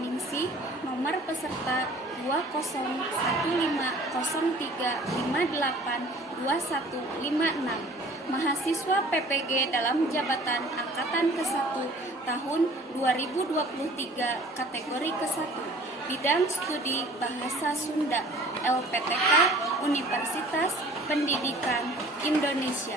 Ningsih, nomor peserta 201503582156, mahasiswa PPG dalam jabatan angkatan ke-1 tahun 2023 kategori ke-1, bidang studi Bahasa Sunda, LPTK Universitas Pendidikan Indonesia.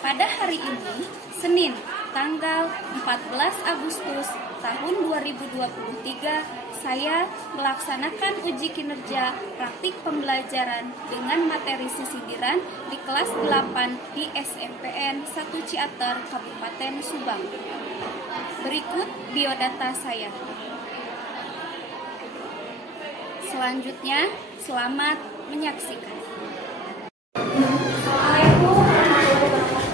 Pada hari ini, Senin, tanggal 14 Agustus tahun 2023, saya melaksanakan uji kinerja praktik pembelajaran dengan materi sisidiran di kelas 8 di SMPN 1 Ciater, Kabupaten Subang. Berikut biodata saya. Selanjutnya, selamat menyaksikan. Assalamualaikum warahmatullahi wabarakatuh.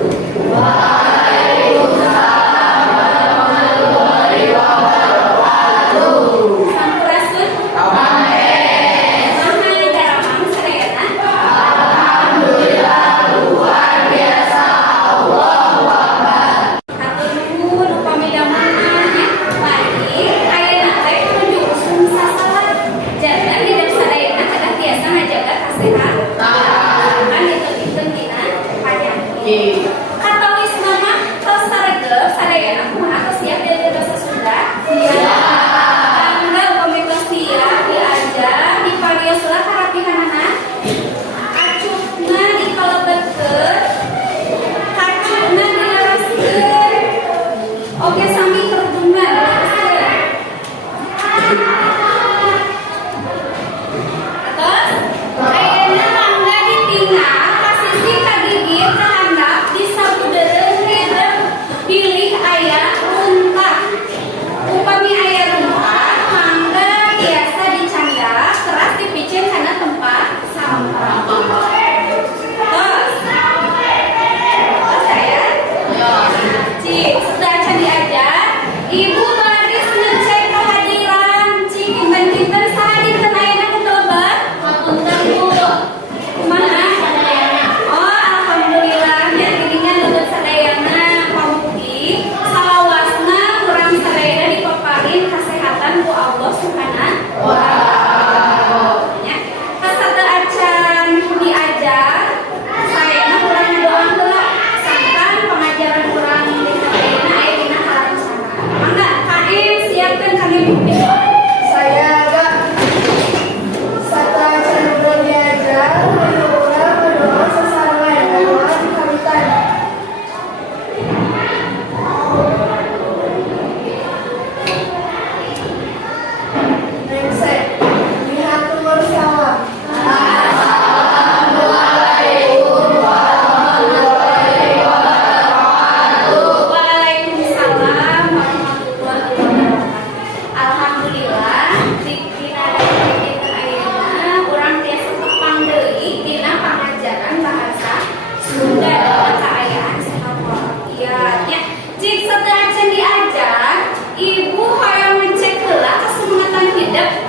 Kata wismana tos saregel sadayana kumaha tos siap belajar bahasa Sunda? Angga upami tos siap diajar diparios lah karapihanana. Acukna dikalebetkeun, kacukna dilaraskeun. Oke sami terjemah dilaraskeun. Terus ayeuna mangga ditinggal kasisi kagigir pilih ayat runtah. Upami ayat runtah, mangga biasa dicanda, keras dipicen karena tempat sampah. Terus saya, cik, sudah can diajar. Ibu baris ngecek kehadiran, cik, kinten-kinten sahadinten ayana kutelebet. Punten Bu. Kumaha? Oh, alhamdulillah, nya gininya leuleut sadayana. Salawasna kurang sadayana dipaparin kesehatan ku Allah Subhanahu wa ta'ala. Kasata acan diajar sayana kurang doang heula sangkan pengajaran kurang di sadayana aya dina haransana. Mangga KM siapkeun kami video. Saya agak sata acan kurang diajar berdoa sesama yang doa di kawitan.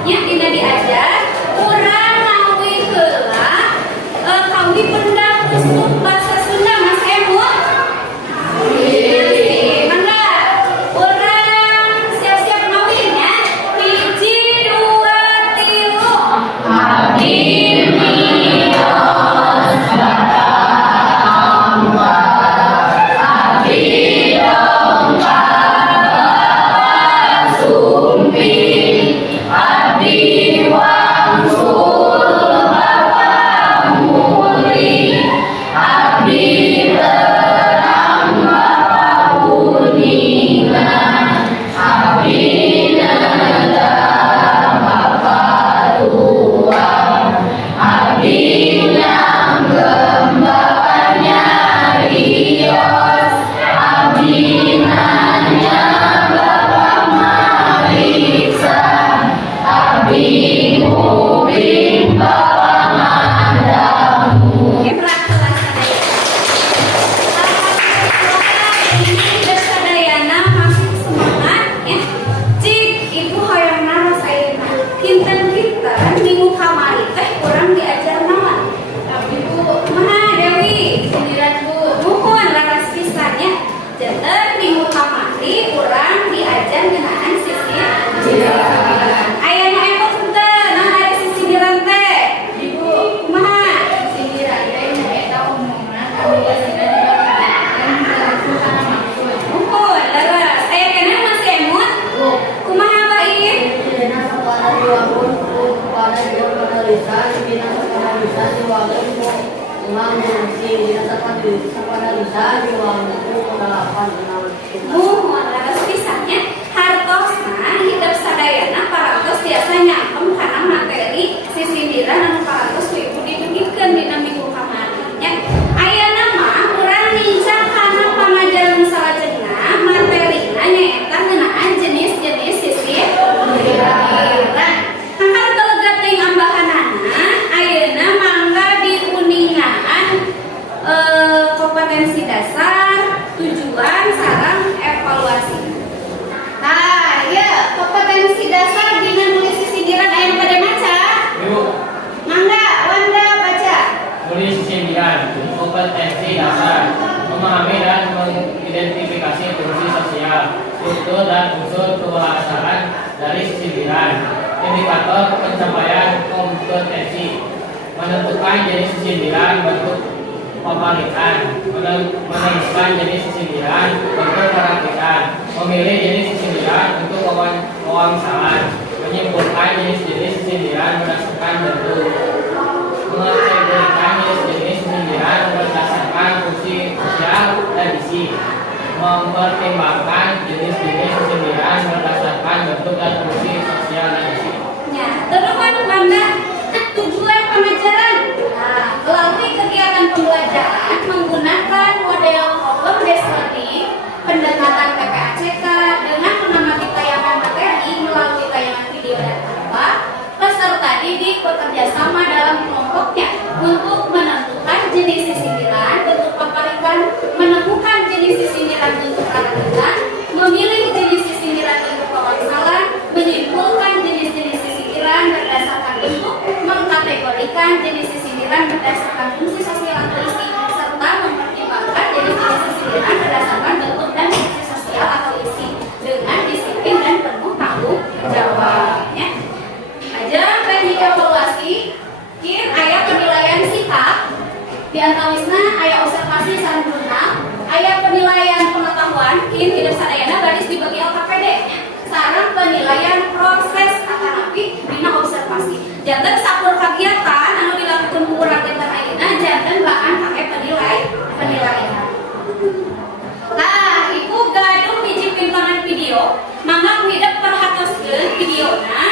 Nya dina diajar urang ngawi heula kawi pendam usuk bahasa Sunda Mas Emu. Mangga urang siap-siap ngawinya 1 2 3 abdi miyos abdi dongkap sumpi abdi wa pada dia penalisan bina penalisan di waktu itu ulang fungsi dia penalisan di waktu itu 86. Laras pisahnya hartosna hidup sadayana parantos tiasa nyangkem karena materi sisindiran anu parantos ku ibu didugikeun dina minggu kamarinya. Aya nama urang ninca kana pangajaran salajengna materina nyaeta ngeunaan jenis-jenis sisindiran. Angkat telegat ting ambahanana ayeuna mangga di kuningan kompetensi dasar, tujuan, sarang, evaluasi. Nah, ya kompetensi dasar dina nulis sindiran aya pada maca. Yuk, Mangga, Wanda baca. tulis sindiran, kompetensi dasar, memahami dan mengidentifikasi fungsi sosial, struktur dan unsur kebahasaan dari sindiran, indikator pencapaian kompetensi, menentukan jenis sindiran, bentuk pemalikan, menemukan jenis sindiran, bentuk perhatikan, memilih jenis sindiran untuk wawasan, menyimpulkan jenis-jenis sindiran berdasarkan bentuk, mengkategorikan jenis-jenis sindiran berdasarkan fungsi sosial dan isi, mempertimbangkan jenis-jenis sindiran berdasarkan bentuk dan fungsi sosial dan isi. Ya, terus Wanda, tujuan pengajaran. Nah, melalui kegiatan pembelajaran menggunakan model problem based learning, pendekatan PPACK dengan mengamati tayangan materi melalui tayangan video dan tanpa, peserta didik bekerja sama dalam kelompoknya untuk menentukan jenis sindiran, bentuk paparikan, menemukan jenis sindiran bentuk perhatian, memilih jenis sindiran bentuk wawasan, menyimpulkan jenis-jenis sindiran berdasarkan bentuk, mengkategorikan jenis sindiran berdasarkan fungsi sosial atau isi, serta mempertimbangkan jenis-jenis sindiran berdasarkan bentuk dan fungsi sosial atau isi dengan disiplin dan penuh tanggung jawabnya. Ajaran teknik evaluasi, kir aya penilaian sikap, di antawisna aya observasi sareng jurnal, aya penilaian pengetahuan, kir hidup sadayana baris dibagi LKPD nya. Sarang penilaian proses akanapi dina observasi. Janten sakur kegiatan anu dilakukan ku urang dinten ayeuna janten bahan pake penilaian. Nah, ibu gaduh hiji pimpangan video, mangga hidup perhatoskeun videona.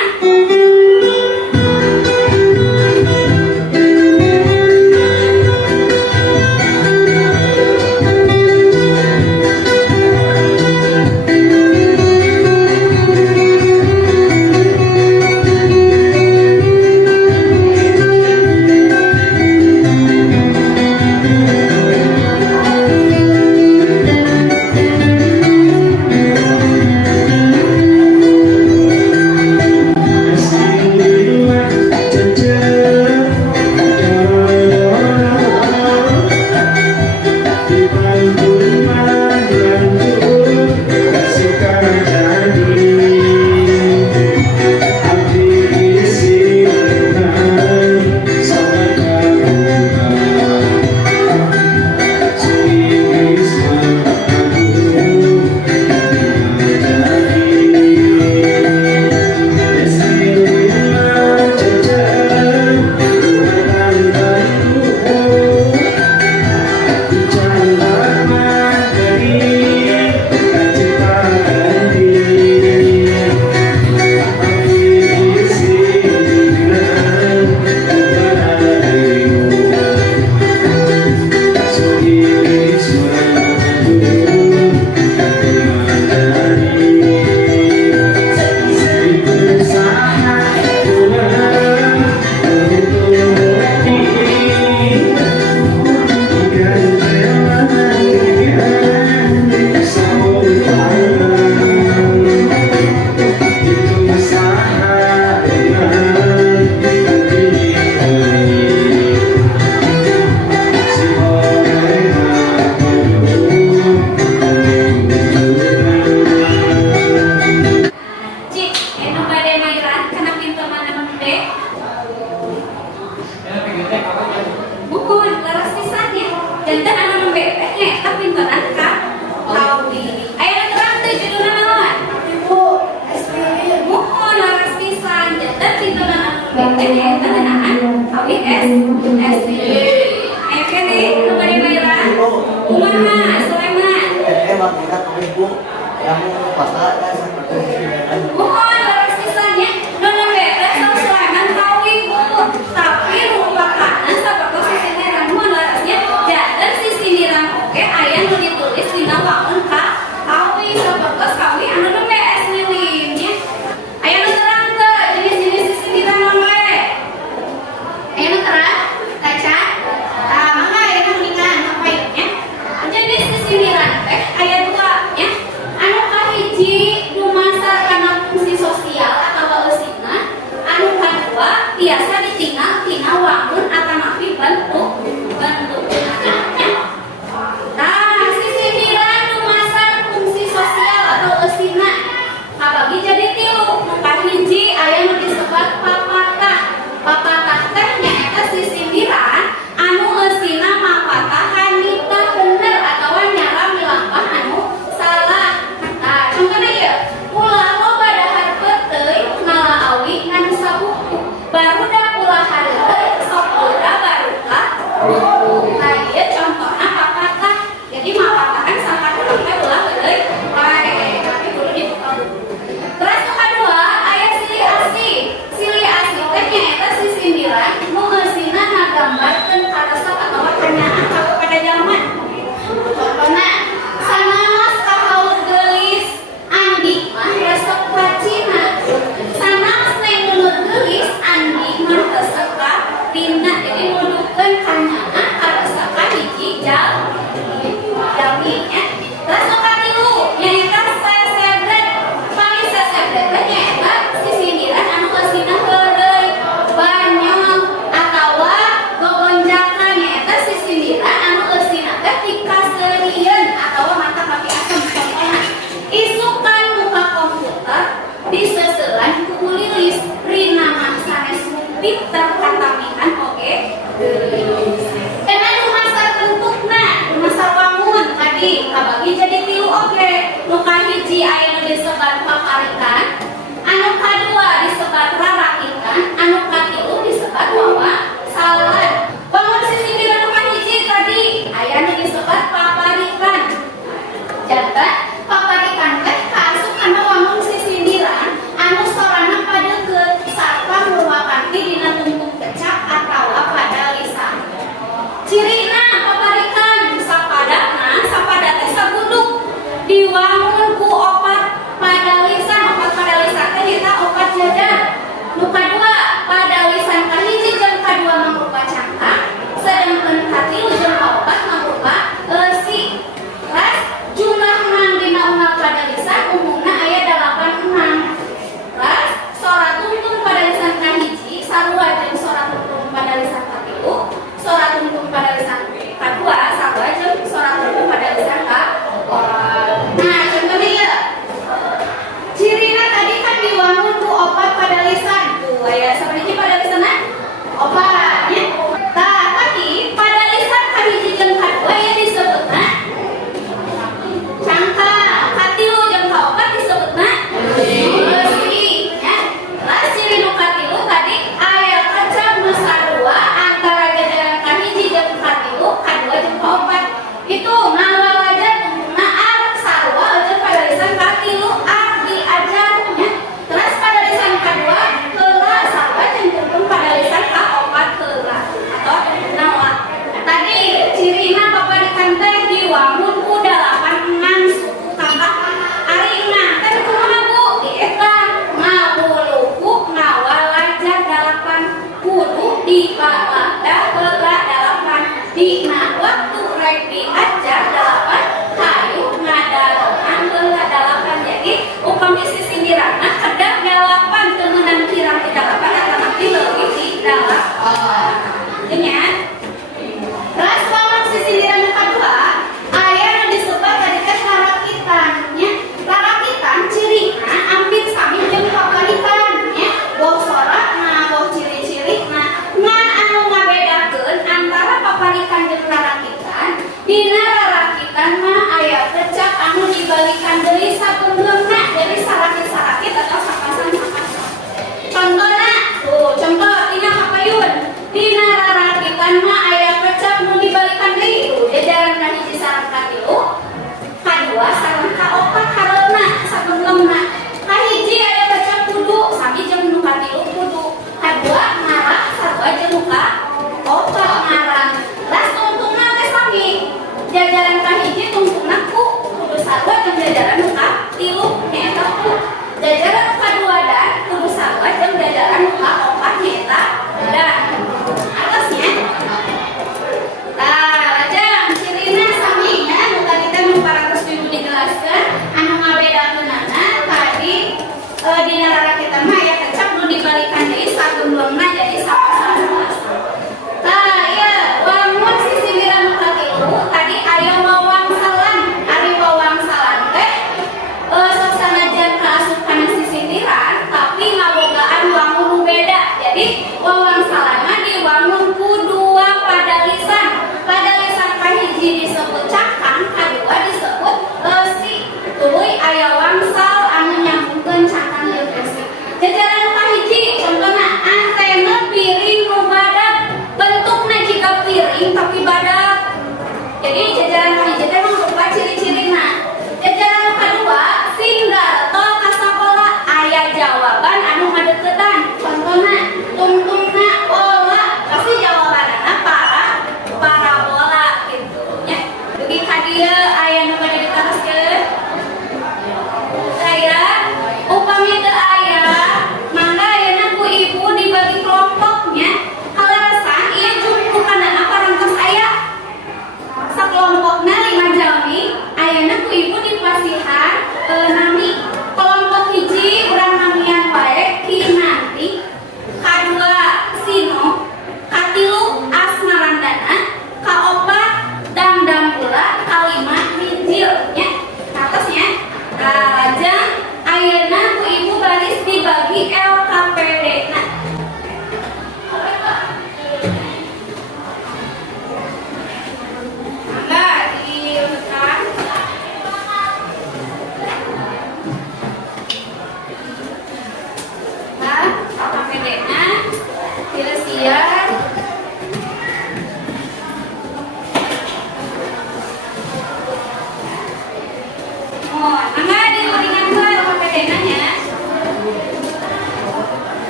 nya tenangan kawin SD. Ayo kene nu bari bayaran. Kumaha Sulaiman? Emang kita kawin yang pasal seperti Mohon baris pisannya. Nona bebek sama Sulaiman kawin tapi rupakan sabatos sisiniran mohon larasnya. Jadan sisiniran oke aya nu ditulis dina wakeun ka kawin sabatos kawin anu nembe es lilinnya. Aya nu terang teu jenis-jenis sisiniran we. Aya nu terang? Kaca? Tah mangga aya nu ringan sampainnya. Jenis sisiniran teh aya dua nya. Anu kahiji dumasar kana fungsi sosial atau eusina, anu kadua biasa ditinggal tina wangun atanapi bentuk anaknya. Nah, sisiniran dumasar fungsi sosial atau eusina kabagi jadi tilu. Nu kahiji aya nu disebut papatah. Papatah teh nyaeta sisiniran anu eusina mapatah hanita bener atawa nyara milampah anu salah. Nah, contohnya ya, ulah loba dahar peteuy ngalaawi ngan sabuku. Baru dah ulah hareureun sok ulah barukah buku. Nah, ieu contohna papatah. Jadi mapatahan sapadulur teh ulah heuleuy wae. Tapi kudu dibuka buku. Terus nu kadua aya silih asih. Silih asih teh nyaeta sisiniran nu eusina ngagambarkeun karesep atawa kanyaan pada zaman. Contohna sanaos kahaur geulis andi mah resep ka Cina. Sanaos neng nunut geulis andi mah resep ka Tina. Jadi nuduhkeun kanyaan karesep ka hiji jalmi nya. Terus nu katilu nyaeta sesebret. Paling sesebret teh nyaeta sisiniran anu eusina heureuy, banyol atawa gogonjakan nyaeta sisiniran anu eusina teh pikaseurieun atawa mata kaki asem. Contohna isukan muka komputer diseuselan ku lilis rina mah sanes mupit terkatamikan oge geulis. Eta dumasar bentukna, dumasar wangun tadi kabagi jadi tilu oge. Nu kahiji aya nu disebat paparikan, anu kadua disebat rarakikan, anu katilu disebat wawasalan. Bangun sisiniran nu kahiji tadi aya nu disebat paparikan. Janten paparikan teh kaasup kana wangun sisiniran anu sorana padeukeut sarta muluakanti dina tungtung kecap atawa pada lisan. Cirina paparikan sapada teh saguduk diwangun ku opat pada lisan. Opat pada lisan teh eta opat jadah. Nu kadua pada lisan kahiji jeung kadua mangrupa cangkang, sedengkeun katilu jeung kaopat mangrupa eusi. Ras jumlah enam dina unggal pada lisan umumna aya 86. Ras sora tungtung pada lisan kahiji sarua jeung sora tungtung pada lisan katilu, sora tungtung pada lisan kadua sarua jeung sora tungtung pada lisan kaopat. Nah, contohnya ya. Cirina tadi kan diwangun ku opat pada lisan. Tuh aya sabariji pada lisanna? Opat nya. Tah, tadi pada lisan kahiji jeung kadua ya disebutna cangkang, katilu jeung kaopat disebutna eusi nya. Lah ciri nu katilu tadi aya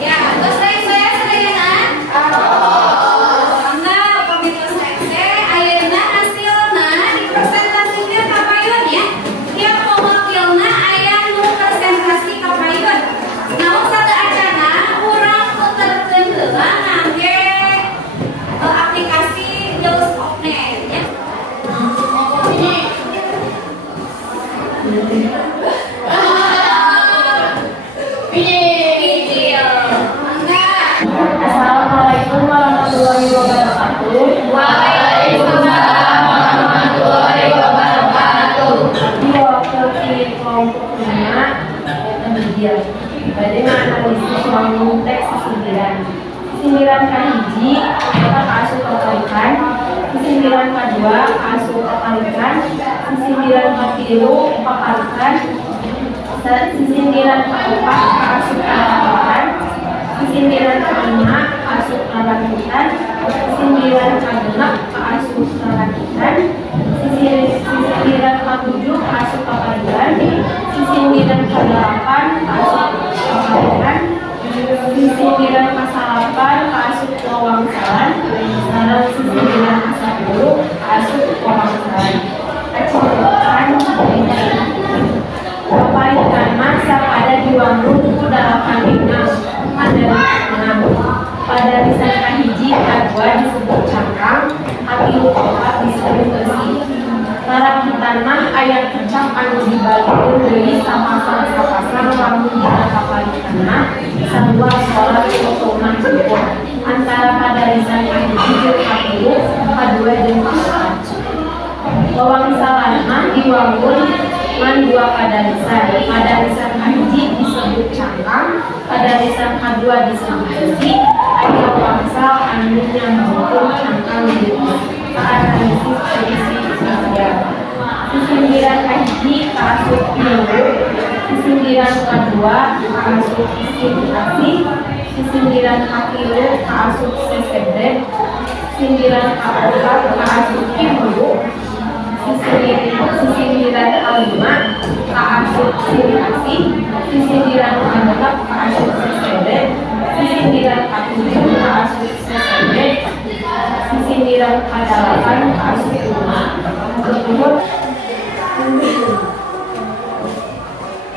Ya, terus saya sedayana. Angga pamit saya ayeuna hasilna dipresentasikan ka payun ya. Tiap mewakilna aya nu presentasi ka payun. Namun satu acana urang puterkeun heula ngangge aplikasi Deus Oknet ya. Assalamualaikum warahmatullahi wabarakatuh. Waalaikumsalam warahmatullahi wabarakatuh. Diwakili kelompok 5 media. Pada menganalisis suatu teks kesindiran. Kesindiran kahiji kita kaasup kekalikan. Kesindiran kedua kaasup kekalikan. Kesindiran ketilu kekalikan. Kesindiran keempat kaasup kekalikan. Kesindiran kelima kaasup kerakitan. Kesindiran keenam kaasup kerakitan. Kesindiran ketujuh kaasup kekalikan. Kesindiran kedelapan kaasup kekalikan. Kesindiran kesalapan kaasup kewangsalan. Dan kesindiran kesepuluh kaasup kewangsalan. Kecintaan kepalikan masa pada diwangun itu dalam kandungan pada lisan kahiji kadua disebut cangkang, hati opat disebut besi. Karakitan mah ayat kecap anu dibalikeun deui sapasang lamun dina kapalikan mah sarua salat fotomah jempol antara pada lisan kahiji jeung kapuluh kadua jeung kaopat. Wawangsalan mah diwangun ngan dua pada lisan kahiji disebut cangkang, pada lisan kedua disebut besi. Aya wangsal anu nyambungkeun cangkang jeung analisis posisi sosial. Kesindiran kahiji kaasup minggu, kesindiran kedua kaasup istimewa, kesindiran katilu kaasup sesebret, kesindiran kaopat kaasup kimulu. Kesindiran kelima kaasup simulasi, kesindiran keenam kaasup sesebret, kesindiran ketujuh kaasup sesebret, kesindiran kedelapan kaasup rumah.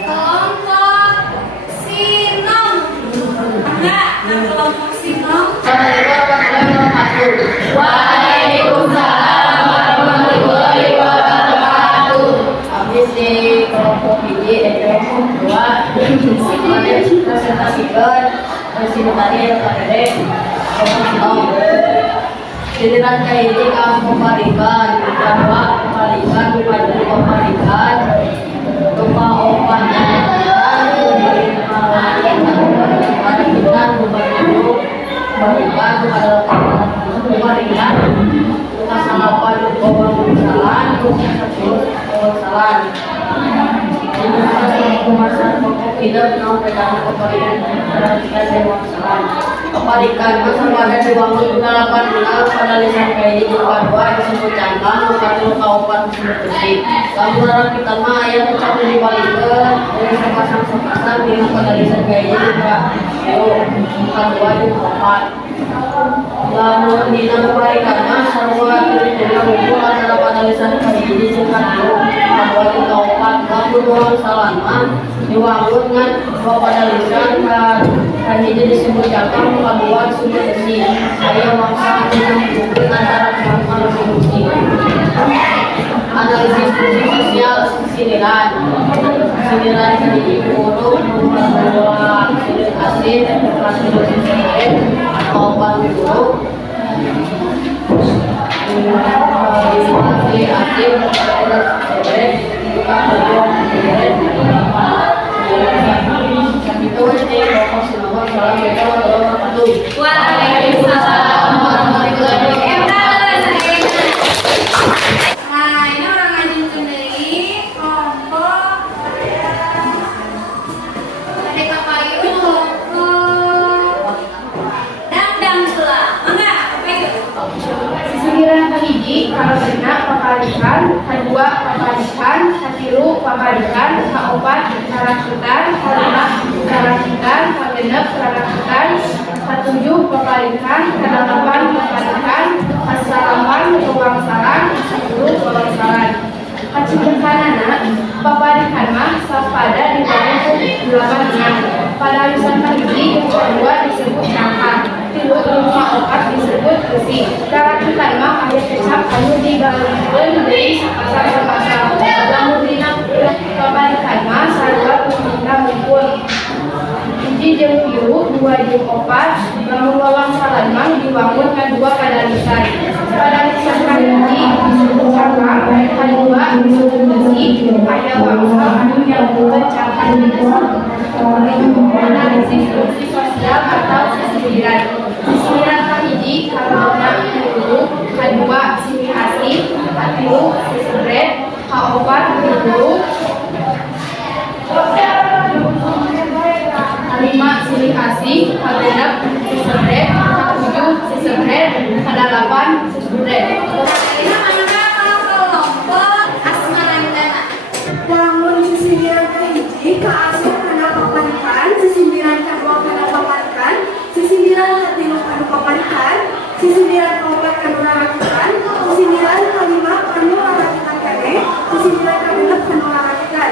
Kelompok Sinom. Enggak, kelompok Sinom. Waalaikumsalam warahmatullahi wabarakatuh. Habis di kelompok hiji kelompok 2 presentasikan tadi pada kelompok Sindiran kahiji kamu pembalikan bahwa pembalikan bukan pembalikan lupa opat pembalikan kembalikan kepada kembalikan kesalahan kesalahan kesalahan pembahasan pokok tidak menyampaikan kembalikan kembalikan masa pada dibangun penerapan benar pada lisan kayak juga dua disebut cangkang bukan kaupan disebut besi. Kamu orang kita mah yang tetap dibalikkan dari sepasang di pada lisan kayak juga. Ayo bukan dua di kaupan. Lamun dina pabarikan mah sarua kriteria hukum antara panalisan kahiji jeung kadua jeung kaopat. Lamun orang salah mah diwangun ngan dua panalisan kahiji disebut cakang, kadua disebut besi. Aya mangsa menentukeun antara cakang jeung besi. Analisis fungsi sosial sindiran kahiji buruk dua silir asin kasus silir kaopat buruk asli asin sebret kedua silir itu ini pokok sinabang assalamualaikum warahmatullahi wabarakatuh. Waalaikumsalam warahmatullahi wabarakatuh. Nah, ini orang ngajukeun deui kelompok Adik Kapayun kelompok Dangdang Selah. Mangga, Kapayun. Sisimiran kahiji kalosena papalikan, kadua papalikan, katilu papalikan, kaopat karakitan, kalima karakitan, kagenep karakitan, katujuh papalikan, kadalapan papalikan, kasalapan pawangsalan, kasepuluh pawangsalan. Kacidekanana papalikan mah sapada dibangun 8 pada lisan kahiji yang kedua disebut cangkang, tilu lima opat disebut besi. Karakitan mah aya kecap anu dibangunkeun deui sapasar-sapasar. Lamun dina papalikan mah sarua pemina ngumpul hiji jeung tilu, dua jeung opat. Lamun wawangsalan mah diwangun ngan dua padalisan. Padalisan kahiji disebut cangkang, kadua disebut besi. Aya wangsal anu nyambungkeun cangkang jeung analisis fungsi sosial atau sisimiran. Sisimiran kahiji kalona tilu, kadua silih asih, katilu sisebret, kaopat tilu, kalima silih asih, kagenep sisebret, katujuh sisebret, kadalapan sisebret. Ini mangga kelompok Asmarandana. Lamun sisimiran kahiji kaasup kana papalikan, sisimiran kadua kana papalikan, sisimiran katilu kana papalikan, sisimiran kaopat kana rarakitan, sisimiran kalima kana rarakitan keneh, sisimiran kagenep kana rarakitan,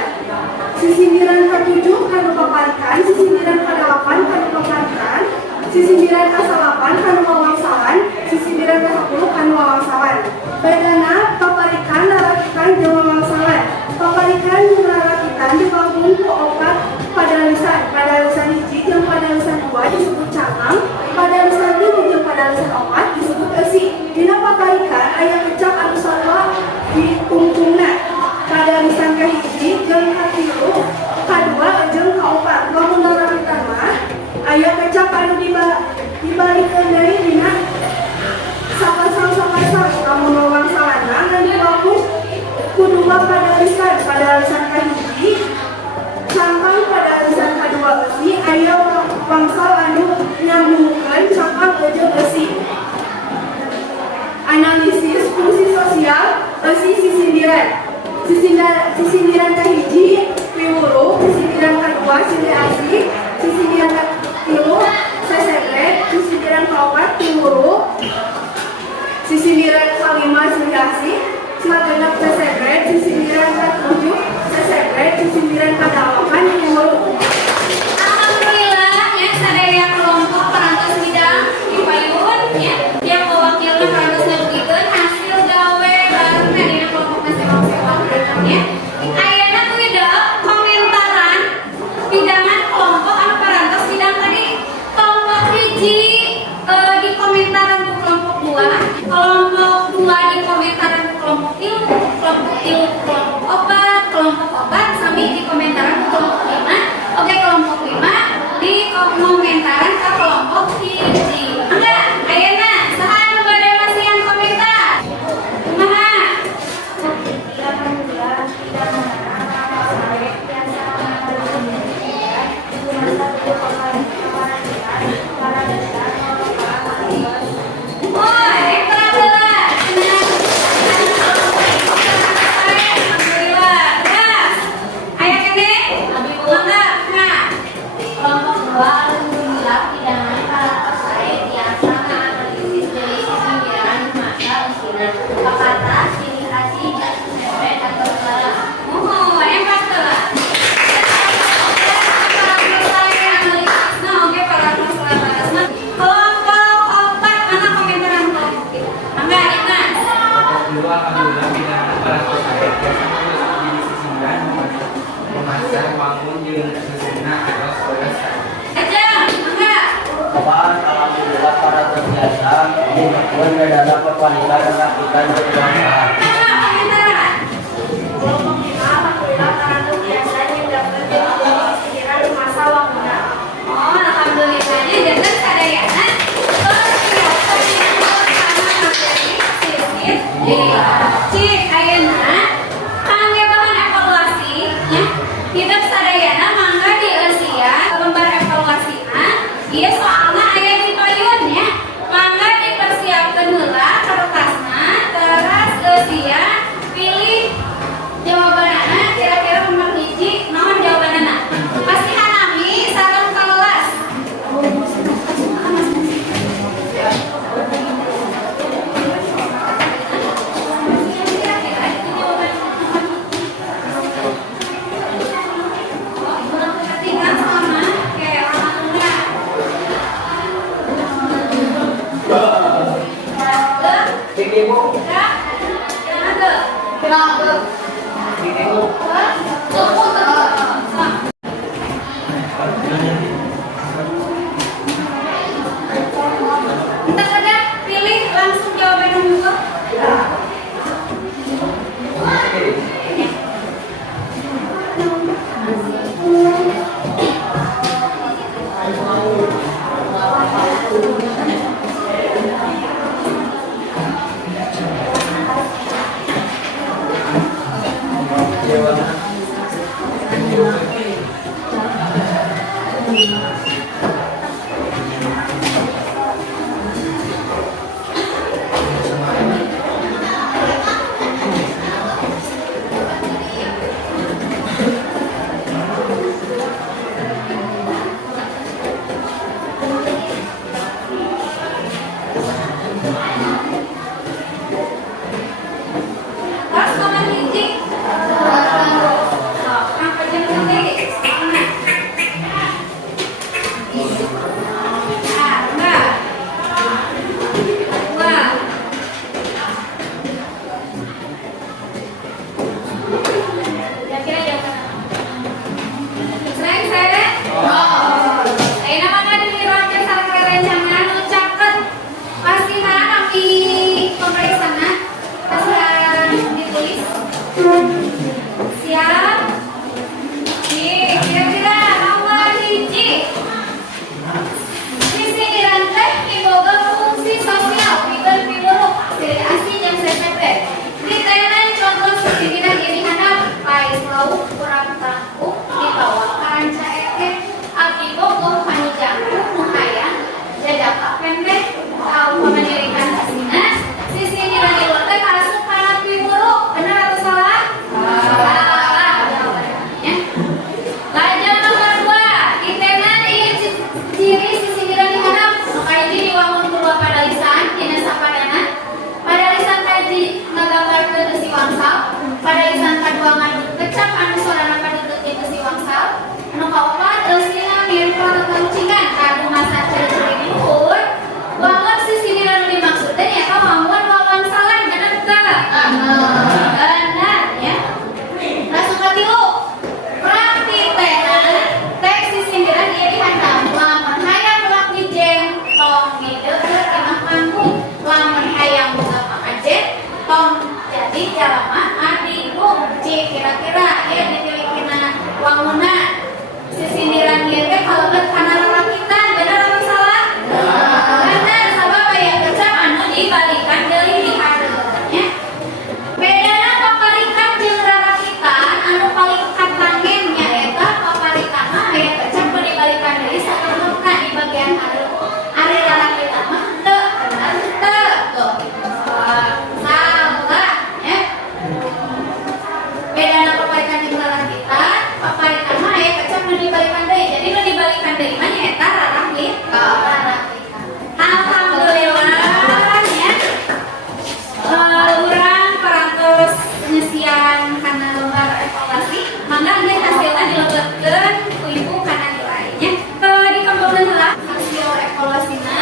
sisimiran katujuh kana papalikan, sisimiran kadalapan kana papalikan, sisimiran kasalapan kana wawangsalan, sisimiran kasapuluh kana wawangsalan. Bedana papalikan rarakitan jeung wawangsalan. Papalikan jeung rarakitan dibangun ku opat padalisan hiji jeung padalisan dua disebut cangkang, padalisan tilu jeung padalisan opat disebut besi. Dina papalikan aya kecap anu sarua di tungtungna. Padalisan kahiji jeung katilu, kadua jeung kaopat. Lamun rarakitan mah aya kecap anu dibalikeun deui dina sapasang-sapasang. Lamun wawangsalanna ngan dibangun kudua padalisan kahiji cangkang, padalisan kadua besi. Aya wangsal anu nyambungkeun cangkang jeung besi. Analisis fungsi sosial sisimiran. Sisimiran kahiji piwuruh, sisimiran kadua silih asih, sisimiran katilu sesebret, sisimiran kaopat piwuruh, sisimiran kalima silih asih, kagenep sesebret, sisimiran katujuh sesebret, sisimiran kadalapan piwuruh. Alhamdulillah ya sadaya kelompok perantos bidang Dipayun ya yang mewakili perantos ngalugikeun hasil gawe bareng dina kelompok masing-masing ya. Ayeuna kudu komentaran bidangan kelompok anu perantos bidang tadi. Kelompok hiji di komentaran ku kelompok 2, kelompok 2 di komentaran ku kelompok 3, kelompok 3 kelompok opat, kelompok opat sami di komentaran ku kelompok 5. Oke, kelompok 5 di komentaran ke kelompok hiji. Enggak, ayeuna saha anu bade masih yang komentar? Kumaha? jeung sesungguhna ados peulasan. Ajeng, mangga. Kapan alhamdulillah para terbiasa dilakukan dadana perpanikan dan rakitan berbangsa. Mangga komentaran. Alhamdulillah para terbiasa yang dapat dilakukan sekira di masa waktunya. Oh, alhamdulillahnya janten sadayana persiapan yang karena materi sisir cik ayeuna kangge bahan evaluasi nya hidup sadayana mangga dieusian lembar evaluasina ieu soalna aya di payun nya mangga dipersiapkeun heula kertasna teras eusian pilih jawabanana kira-kira nomor hiji naon jawabanana pasti hanami sareng kelas. Tinggal sama kayak orang tua. Tinggi bu, tinggi bu. Entar saja pilih langsung jawaban yang juga. Kelas nomor hiji. Angkat jam sendiri. Enggak. Dua. Kira-kira jam Sering saya. Ayeuna mangga diliwatkeun sareng rerencangan ucapkeun kasihan kami pemeriksana. Kasihan ditulis. Siap. Nih, kira-kira nomor hiji. Sisi dirantai miboga fungsi sosial pikeun piluruh ciri asli jeung CCP. Ditenen contoh sisi dina diri handap pais lauk kurang tangkuk dibawa karanca eke abdi bogoh panujaku nu hayang jajaka pendek tau pamandirikan asina sisi dina diluar teh kaasup kana piluruh bener atau salah? Salah jawabannya. Lajeng nomor 2 ditenan ieu ciri sisi dina dihandap nu kahiji diwangun kulua pada lisan dina sapadana pada lisan kaji ngagambarkeun eusi wangsal pada lisan kadua ngadu kecap anu sorana kaduduk di eusi wangsal anu kaopat eusina mirip protokol cingan kadu masa ciri-ciri luhur bangun sisi dina nu dimaksud teh nyaeta wangun wawangsalan bener teu? Bener ya. Langsung ka tilu. Praktikeun teks sisi dina ieu dihandap lamun hayang melak dijen tong ngideukeun imah panggung lamun hayang boga pangajen tong jadi jalama adigung cik kira-kira ya dipilihkeun wangunna sisindiran ieu teh kalebet kana rarakitan bener atau salah? Bener sabab aya kecap anu dibalikan deui di hareunya. Bedana paparikan jeung rarakitan anu paling katangen nyaeta paparikan mah aya kecap nu dibalikan deui satemukna di bagian hareup. Ari rarakitan mah teu, bener teu. Tuh. Salah ya. Bedana paparikan jeung rarakitan, paparikan mah aya kecap nu dibalikan deui. Jadi nu dibalikan deui mah nyaeta rarakitan. Alhamdulillah ya. Urang parantos nyesian kana lembar evaluasi mangga geus hasilna dilebetkeun ku ibu kana nilainya dikembangkeun heula hasil evaluasina.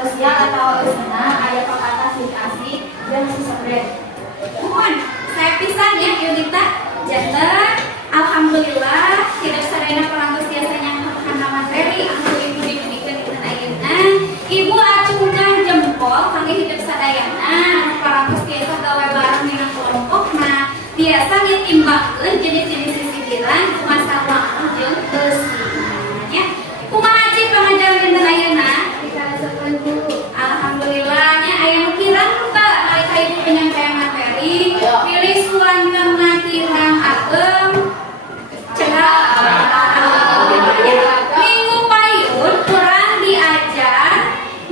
sosial atau esna aya kata asik dan sisebret. Mohon saya pisan ya Yunita. Janten alhamdulillah hidup sadayana parantos biasanya kana materi anu ibu dibudikeun dinten ayeuna. Ibu acungkan jempol kangge hidup sadayana anu parantos biasa gawe bareng dina kelompokna. Biasa ngitimbangkeun jenis-jenis sisiran kumaha waktu jeung eusinya. Kumaha cik pangajaran dinten ayeuna? Alhamdulillah nya aya nu kirang teu nalika ibu penyampaian materi. Pilih suan kena kirang ageng cerah. Minggu payun kurang diajar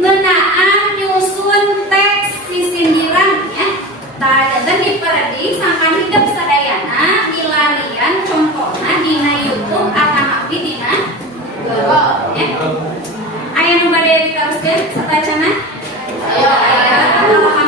ngeunaan nyusun teks sisindirannya. Tah janten diperdi sangkan hidup sadayana milarian contohna dina YouTube akan abdi dina Google ya. Aya nu bade diteruskeun satacana? Aya.